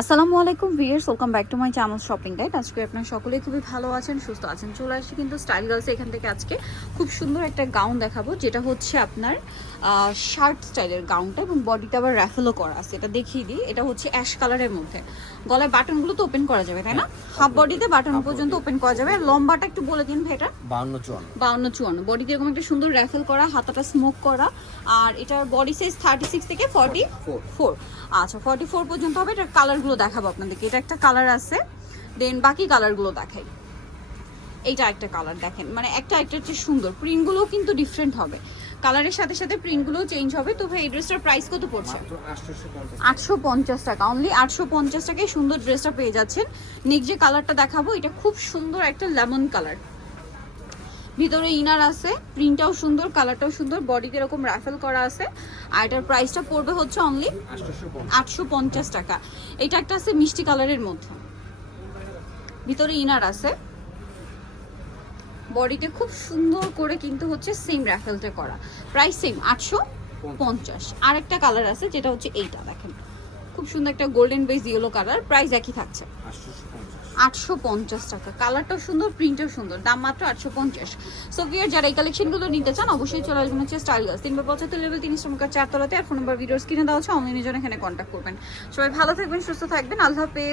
আসসালামু আলাইকুম viewers welcome back to my channel shopping guide আজকে আপনারা সকলেই খুবই ভালো আছেন সুস্থ আছেন। চলে আসছি কিন্তু স্টাইল গার্লসে এখান থেকে আজকে খুব সুন্দর একটা গাউন দেখাবো যেটা হচ্ছে আপনার শার্ট স্টাইলের গাউনটা এবং বডিটা আবার র্যাফেলও করা আছে। এটা দেখিয়ে দিই এটা হচ্ছে অ্যাশ কালারের মধ্যে। গলায় বাটনগুলো তো ওপেন করা যাবে তাই না? হাফ বডিতে বাটন পর্যন্ত ওপেন করা যাবে। লম্বাটা একটু বলে দিন ভাই এটা বাউন্ন চুয়ান্ন। বাউন্ন চুয়ান্ন। বডিতে এরকম একটা সুন্দর র্যাফেল করা হাতাটা স্মোক করা। আর এটার বডি সাইজ থার্টি সিক্স থেকে ফর্টি. ফোর আচ্ছা ফর্টি ফোর পর্যন্ত হবে এটার কালারগুলো দেখাবো আপনাদেরকে। এটা একটা কালার আছে দেন বাকি কালারগুলো দেখাই। এইটা একটা কালার দেখেন মানে একটা একটা হচ্ছে সুন্দর। প্রিন্টগুলোও কিন্তু ডিফারেন্ট হবে। কালারের সাথে সাথে প্রিন্টগুলোও চেঞ্জ হবে। তো ভাই এই ড্রেসটার প্রাইস কত পড়ছে? আটশো পঞ্চাশ টাকা। অনলি আটশো পঞ্চাশ টাকায় সুন্দর ড্রেসটা পেয়ে যাচ্ছেন। নেক্সট যে কালারটা দেখাবো এটা খুব সুন্দর একটা লেমন কালার ভিতরে ইনার আছে প্রিন্টটাও সুন্দর কালারটাও সুন্দর বডিতে এরকম রাফেল করা আছে। আর এটার প্রাইসটা পড়বে হচ্ছে অনলি আটশো পঞ্চাশ টাকা। এটা একটা আছে মিষ্টি কালারের মধ্যে। ভিতরে ইনার আছে। বডিতে খুব সুন্দর করে কিন্তু হচ্ছে সেম র্যাফেলটা করা। প্রাইস সেম আটশো পঞ্চাশ। আর একটা কালার আছে, যেটা হচ্ছে এইটা দেখেন। খুব সুন্দর একটা golden base yellow colour price একই থাকছে। পঞ্চাশ। আটশো পঞ্চাশ টাকা। কালারটাও সুন্দর প্রিন্টও সুন্দর, দাম মাত্র আটশো পঞ্চাশ। সো ভিয়ার যারা এই কালেকশনগুলো নিতে চান, অবশ্যই চলে আসবেন হচ্ছে স্টাইল গাছ তিনবার পঁচাত্তর লেভেল তিন শ্রমিকার চারতলাতে আর ফোন নাম্বার ভিডিওস কিনে দেওয়া হচ্ছে অনলাইনের জন্য এখানে কন্ট্যাক্ট করবেন। সবাই ভালো থাকবেন, সুস্থ থাকবেন। আল্লাহ হাফেজ।